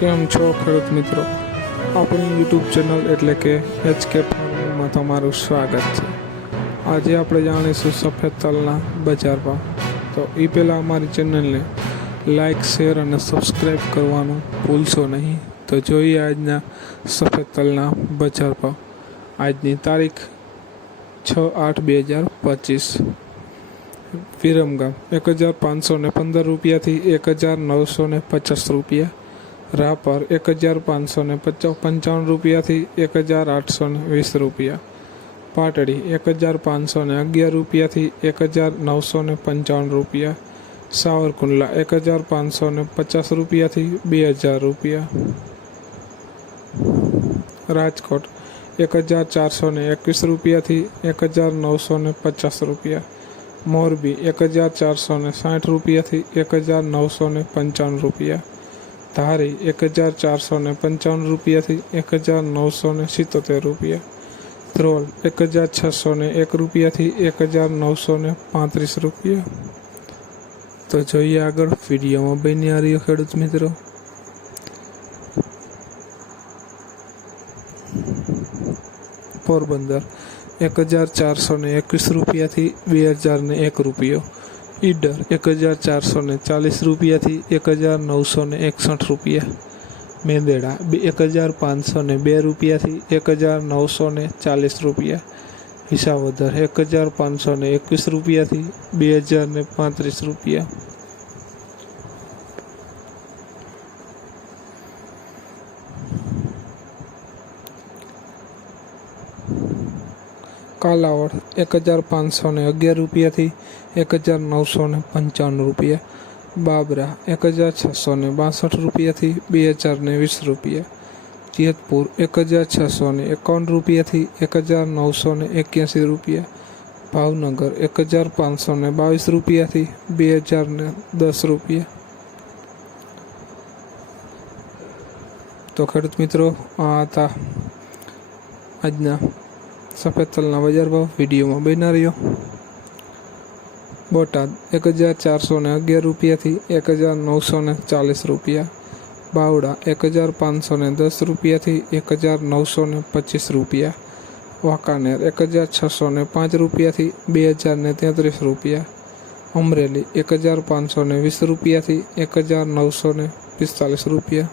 કેમ છો ખેડૂત મિત્રો? આપણી યુટ્યુબ ચેનલ એટલે કે એચ કે ફાર્મિંગમાં તમારું સ્વાગત છે. આજે આપણે જાણીશું સફેદ તલના બજાર ભાવ. તો એ પહેલાં અમારી ચેનલને લાઇક શેર અને સબસ્ક્રાઈબ કરવાનું ભૂલશો નહીં. તો જોઈએ આજના સફેદ તલના બજાર ભાવ. આજની તારીખ છ આઠ બે હજાર પચીસ. વિરમગામ, એક હજાર પાંચસો પંદર રૂપિયાથી એક હજાર નવસો ને પચાસ રૂપિયા. રાપર એક હજાર પાંચસો ને પચાસ પંચાવન રૂપિયાથી એક હજાર આઠસો ને વીસ રૂપિયા. પાટડી એક હજાર પાંચસો ને અગિયાર રૂપિયાથી એક હજાર નવસો ને પંચાવન રૂપિયા. સાવરકુંડલા એક હજાર પાંચસો ને પચાસ રૂપિયાથી બે હજાર રૂપિયા. રાજકોટ એક હજાર ચારસો ને એકવીસ રૂપિયાથી એક હજાર નવસો ને પચાસ રૂપિયા. મોરબી એક હજાર ચારસો ને સાઠ રૂપિયાથી એક હજાર નવસો ને પંચાવન રૂપિયા. ધારી એક હજાર ચારસો ને પંચાવન રૂપિયાથી એક હજાર નવસો ને સિત્તોતેર રૂપિયા. ધ્રોલ એક હજાર છસો ને એક રૂપિયાથી એક હજાર નવસો ને પાંત્રીસ રૂપિયા. તો જોઈએ આગળ વિડીયોમાં બની રહ્યો ખેડૂત મિત્રો. પોરબંદર એક હજાર ચારસો ને એકવીસ રૂપિયાથી બે હજાર ને એક રૂપિયો. ઈડર એક હજાર ચારસો ને ચાલીસ રૂપિયાથી એક હજાર નવસો ને એકસઠ રૂપિયા. મેંદેડા એક હજાર પાંચસો ને બે રૂપિયાથી એક હજાર નવસો ને ચાલીસ રૂપિયા. વિસાવદર એક હજાર પાંચસો ને એકવીસ રૂપિયાથી બે હજાર ને પાંત્રીસ રૂપિયા. કાલાવડ એક હજાર પાંચસો ને અગિયાર રૂપિયાથી એક હજાર નવસો ને પંચાવન રૂપિયા. બાબરા, એક હજાર છસો ને બાસઠ રૂપિયાથી બે હજાર ને વીસ રૂપિયા. જેતપુર, એક હજાર છસો ને એકાવન રૂપિયાથી એક હજાર નવસો ને એક્યાસી રૂપિયા. ભાવનગર, એક હજાર પાંચસો ને બાવીસ રૂપિયાથી બે હજાર ને દસ રૂપિયા. તો ખેડૂત મિત્રો, આ હતા આજના સફેદ તલના બજાર ભાવ વિડીયોમાં બના રહ્યો. બોટાદ એક હજાર ચારસો ને અગિયાર રૂપિયાથી એક હજાર નવસો ને ચાલીસ રૂપિયા. બાવડા એક હજાર પાંચસો ને દસ રૂપિયાથી એક હજાર નવસો ને પચીસ રૂપિયા. વાંકાનેર એક હજાર છસો ને પાંચ રૂપિયાથી બે હજાર ને તેત્રીસ રૂપિયા. અમરેલી એક હજાર પાંચસો ને વીસ રૂપિયાથી એક હજાર નવસો ને પિસ્તાલીસ રૂપિયા.